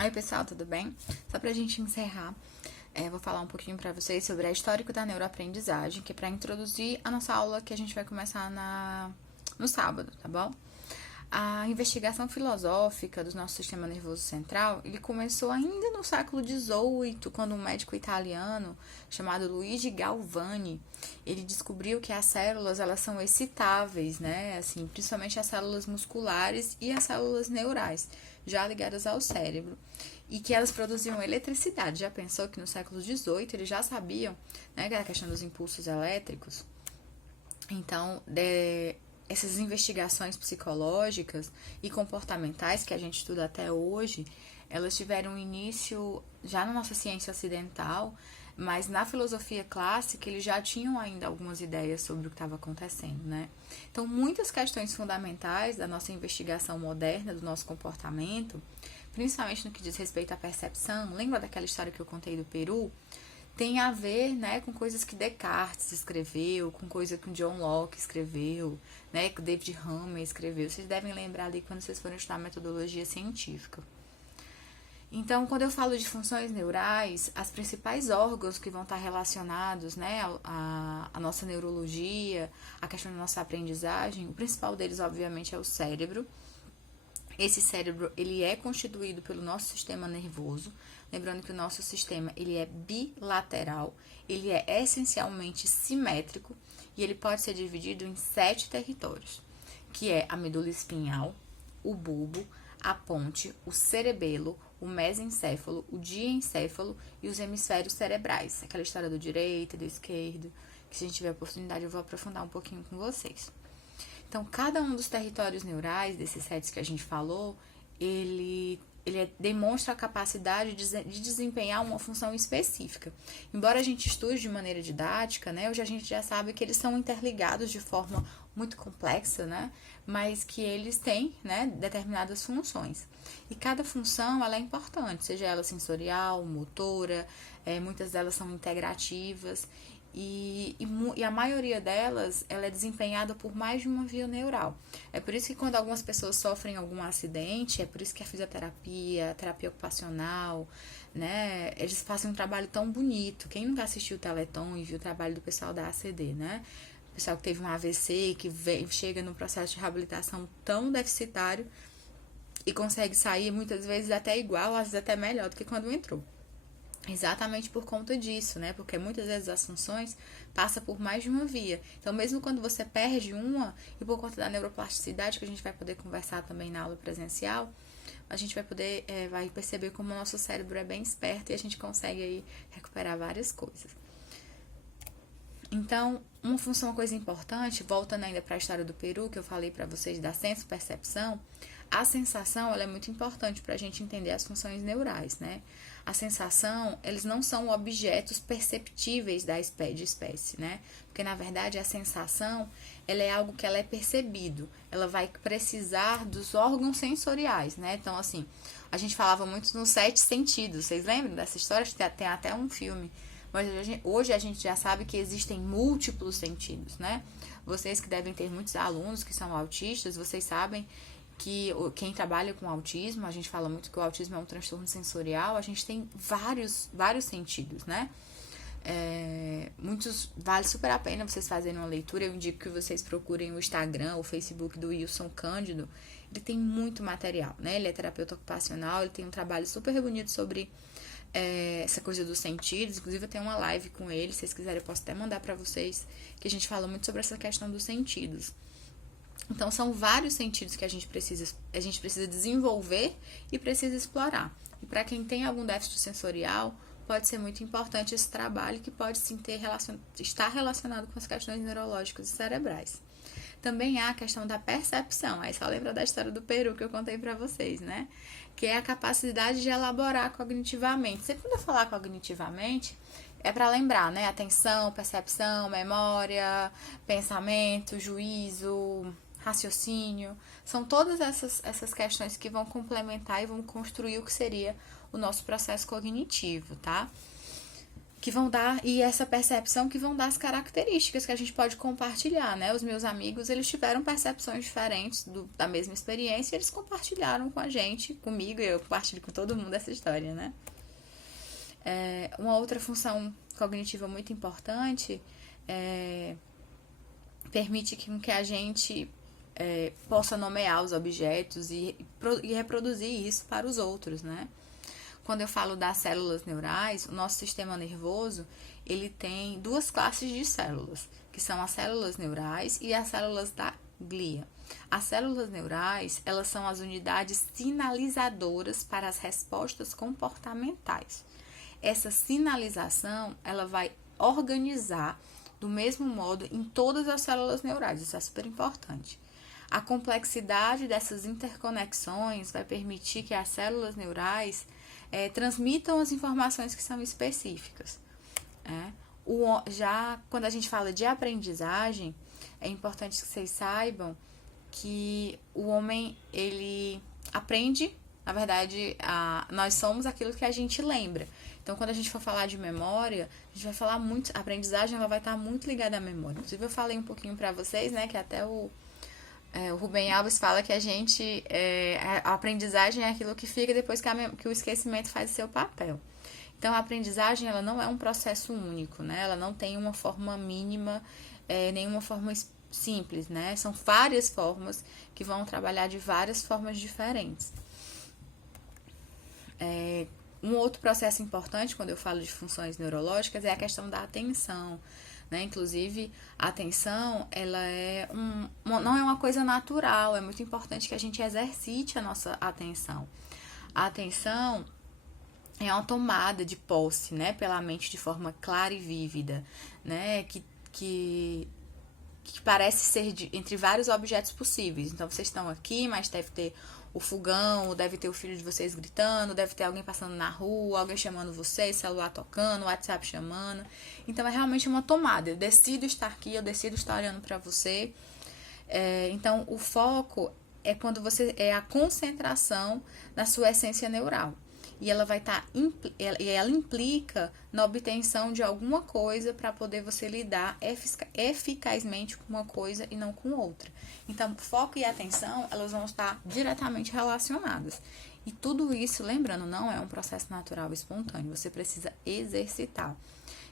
Oi, pessoal, tudo bem? Só pra gente encerrar, vou falar um pouquinho pra vocês sobre a histórico da neuroaprendizagem, que é pra introduzir a nossa aula que a gente vai começar no sábado, tá bom? A investigação filosófica do nosso sistema nervoso central, ele começou ainda no século XVIII, quando um médico italiano chamado Luigi Galvani, ele descobriu que as células, elas são excitáveis, né? Assim, principalmente as células musculares e as células neurais, já ligadas ao cérebro, e que elas produziam eletricidade. Já pensou que no século XVIII eles já sabiam, né, que era a questão dos impulsos elétricos? Então, essas investigações psicológicas e comportamentais que a gente estuda até hoje, elas tiveram início já na nossa ciência ocidental, mas na filosofia clássica eles já tinham ainda algumas ideias sobre o que estava acontecendo, né? Então, muitas questões fundamentais da nossa investigação moderna, do nosso comportamento, principalmente no que diz respeito à percepção, lembra daquela história que eu contei do Peru? Tem a ver, né, com coisas que Descartes escreveu, com coisa que o John Locke escreveu, né, que o David Hume escreveu. Vocês devem lembrar ali quando vocês forem estudar metodologia científica. Então, quando eu falo de funções neurais, as principais órgãos que vão estar relacionados, né, à nossa neurologia, à questão da nossa aprendizagem, o principal deles, obviamente, é o cérebro. Esse cérebro, ele é constituído pelo nosso sistema nervoso. Lembrando que o nosso sistema, ele é bilateral, ele é essencialmente simétrico e ele pode ser dividido em 7 territórios, que é a medula espinhal, o bulbo, a ponte, o cerebelo, o mesencéfalo, o diencéfalo e os hemisférios cerebrais. Aquela história do direito e do esquerdo, que se a gente tiver oportunidade eu vou aprofundar um pouquinho com vocês. Então, cada um dos territórios neurais, desses 7 que a gente falou, ele demonstra a capacidade de desempenhar uma função específica. Embora a gente estude de maneira didática, né, hoje a gente já sabe que eles são interligados de forma muito complexa, né, mas que eles têm, né, determinadas funções. E cada função ela é importante, seja ela sensorial, motora, muitas delas são integrativas. E a maioria delas ela é desempenhada por mais de uma via neural. É por isso que quando algumas pessoas sofrem algum acidente, é por isso que a fisioterapia, a terapia ocupacional, né, eles fazem um trabalho tão bonito. Quem nunca assistiu o Teleton e viu o trabalho do pessoal da ACD, né? O pessoal que teve um AVC, que chega num processo de reabilitação tão deficitário e consegue sair muitas vezes até igual, às vezes até melhor do que quando entrou. Exatamente por conta disso, né? Porque muitas vezes as funções passam por mais de uma via. Então, mesmo quando você perde uma, e por conta da neuroplasticidade, que a gente vai poder conversar também na aula presencial, a gente vai poder, vai perceber como o nosso cérebro é bem esperto e a gente consegue aí recuperar várias coisas. Então, uma coisa importante, voltando ainda para a história do Peru, que eu falei para vocês da senso-percepção, a sensação ela é muito importante para a gente entender as funções neurais, né? A sensação, eles não são objetos perceptíveis de espécie, né? Porque, na verdade, a sensação, ela é algo que ela é percebido. Ela vai precisar dos órgãos sensoriais, né? Então, assim, a gente falava muito nos 7 sentidos. Vocês lembram dessa história? Tem até um filme. Mas hoje a gente já sabe que existem múltiplos sentidos, né? Vocês que devem ter muitos alunos que são autistas, vocês sabem que quem trabalha com autismo, a gente fala muito que o autismo é um transtorno sensorial, a gente tem vários sentidos, né? Vale super a pena vocês fazerem uma leitura. Eu indico que vocês procurem o Instagram, o Facebook do Wilson Cândido. Ele tem muito material, né? Ele é terapeuta ocupacional, ele tem um trabalho super bonito sobre essa coisa dos sentidos. Inclusive eu tenho uma live com ele, se vocês quiserem eu posso até mandar pra vocês, que a gente fala muito sobre essa questão dos sentidos. Então, são vários sentidos que a gente precisa desenvolver e precisa explorar. E para quem tem algum déficit sensorial, pode ser muito importante esse trabalho, que pode sim estar relacionado com as questões neurológicas e cerebrais. Também há a questão da percepção. Aí só lembra da história do Peru que eu contei para vocês, né? Que é a capacidade de elaborar cognitivamente. Sempre quando eu falar cognitivamente, é para lembrar, né? Atenção, percepção, memória, pensamento, juízo, raciocínio. São todas essas questões que vão complementar e vão construir o que seria o nosso processo cognitivo, tá? que vão dar, e essa percepção que vão dar as características que a gente pode compartilhar, né? Os meus amigos, eles tiveram percepções diferentes da mesma experiência, e eles compartilharam com a gente, comigo, e eu compartilho com todo mundo essa história, né? Uma outra função cognitiva muito importante permite que a gente possa nomear os objetos e reproduzir isso para os outros, né? Quando eu falo das células neurais, o nosso sistema nervoso, ele tem duas classes de células, que são as células neurais e as células da glia. As células neurais, elas são as unidades sinalizadoras para as respostas comportamentais. Essa sinalização, ela vai organizar do mesmo modo em todas as células neurais, isso é super importante. A complexidade dessas interconexões vai permitir que as células neurais transmitam as informações que são específicas. Já quando a gente fala de aprendizagem, é importante que vocês saibam que o homem, ele aprende, na verdade, nós somos aquilo que a gente lembra. Então, quando a gente for falar de memória, a gente vai falar muito, a aprendizagem ela vai estar muito ligada à memória. Inclusive, eu falei um pouquinho para vocês, né, que até o Rubem Alves fala que a aprendizagem é aquilo que fica depois que o esquecimento faz o seu papel. Então, a aprendizagem, ela não é um processo único, né? Ela não tem uma forma mínima, nenhuma forma simples, né? São várias formas que vão trabalhar de várias formas diferentes. Um outro processo importante, quando eu falo de funções neurológicas, é a questão da atenção, né? Inclusive, a atenção, ela não é uma coisa natural, é muito importante que a gente exercite a nossa atenção. A atenção é uma tomada de posse, né, pela mente de forma clara e vívida, né, que parece ser entre vários objetos possíveis. Então, vocês estão aqui, mas deve ter o fogão, deve ter o filho de vocês gritando, deve ter alguém passando na rua, alguém chamando vocês, celular tocando, WhatsApp chamando. Então, é realmente uma tomada. Eu decido estar aqui, eu decido estar olhando para você. Então, o foco é quando é a concentração na sua essência neural. E ela vai estar, ela implica na obtenção de alguma coisa para poder você lidar eficazmente com uma coisa e não com outra. Então, foco e atenção, elas vão estar diretamente relacionadas. E tudo isso, lembrando, não é um processo natural e espontâneo, você precisa exercitar.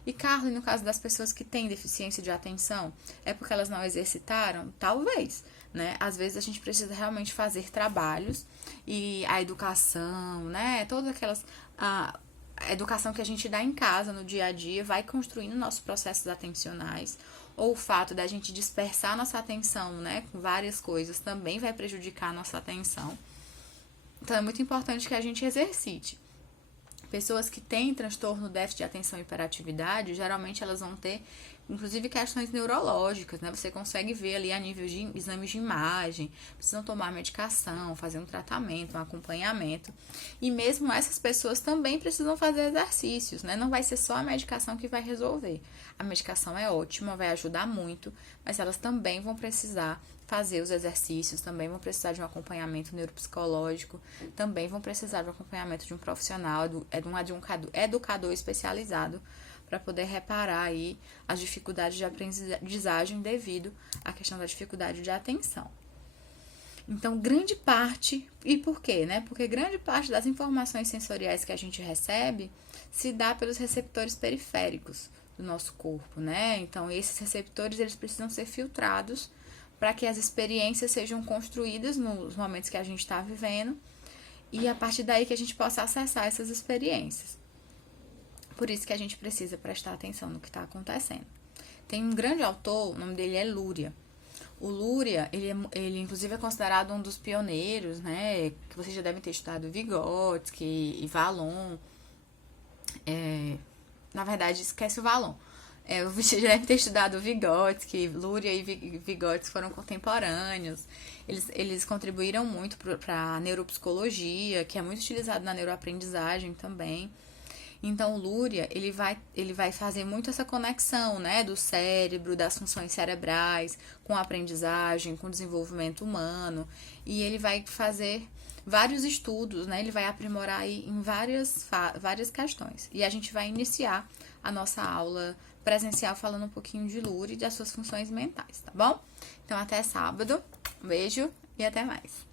E, Carla, no caso das pessoas que têm deficiência de atenção, é porque elas não exercitaram? Talvez, né? Às vezes a gente precisa realmente fazer trabalhos e a educação, né? Todas aquelas... A educação que a gente dá em casa, no dia a dia, vai construindo nossos processos atencionais. Ou o fato da gente dispersar nossa atenção, né? Com várias coisas, também vai prejudicar a nossa atenção. Então, é muito importante que a gente exercite. Pessoas que têm transtorno déficit de atenção e hiperatividade, geralmente elas vão ter, inclusive, questões neurológicas, né? Você consegue ver ali a nível de exames de imagem, precisam tomar medicação, fazer um tratamento, um acompanhamento. E mesmo essas pessoas também precisam fazer exercícios, né? Não vai ser só a medicação que vai resolver. A medicação é ótima, vai ajudar muito, mas elas também vão precisar fazer os exercícios, também vão precisar de um acompanhamento neuropsicológico, também vão precisar de um acompanhamento de um profissional, de um educador especializado, para poder reparar aí as dificuldades de aprendizagem devido à questão da dificuldade de atenção. Então, grande parte, e por quê, né? Porque grande parte das informações sensoriais que a gente recebe se dá pelos receptores periféricos do nosso corpo, né? Então, esses receptores, eles precisam ser filtrados para que as experiências sejam construídas nos momentos que a gente está vivendo e a partir daí que a gente possa acessar essas experiências. Por isso que a gente precisa prestar atenção no que está acontecendo. Tem um grande autor, o nome dele é Luria. O Luria, ele inclusive é considerado um dos pioneiros, né? Que vocês já devem ter estudado Vygotsky e Vallon. Na verdade, esquece o Vallon. Você já deve ter estudado Vygotsky, Luria e Vygotsky foram contemporâneos. Eles contribuíram muito para a neuropsicologia, que é muito utilizado na neuroaprendizagem também. Então, o Luria, ele vai fazer muito essa conexão, né, do cérebro, das funções cerebrais, com a aprendizagem, com o desenvolvimento humano. E ele vai fazer vários estudos, né? Ele vai aprimorar aí em várias questões. E a gente vai iniciar a nossa aula presencial falando um pouquinho de Lourdes e das suas funções mentais, tá bom? Então, até sábado. Um beijo e até mais.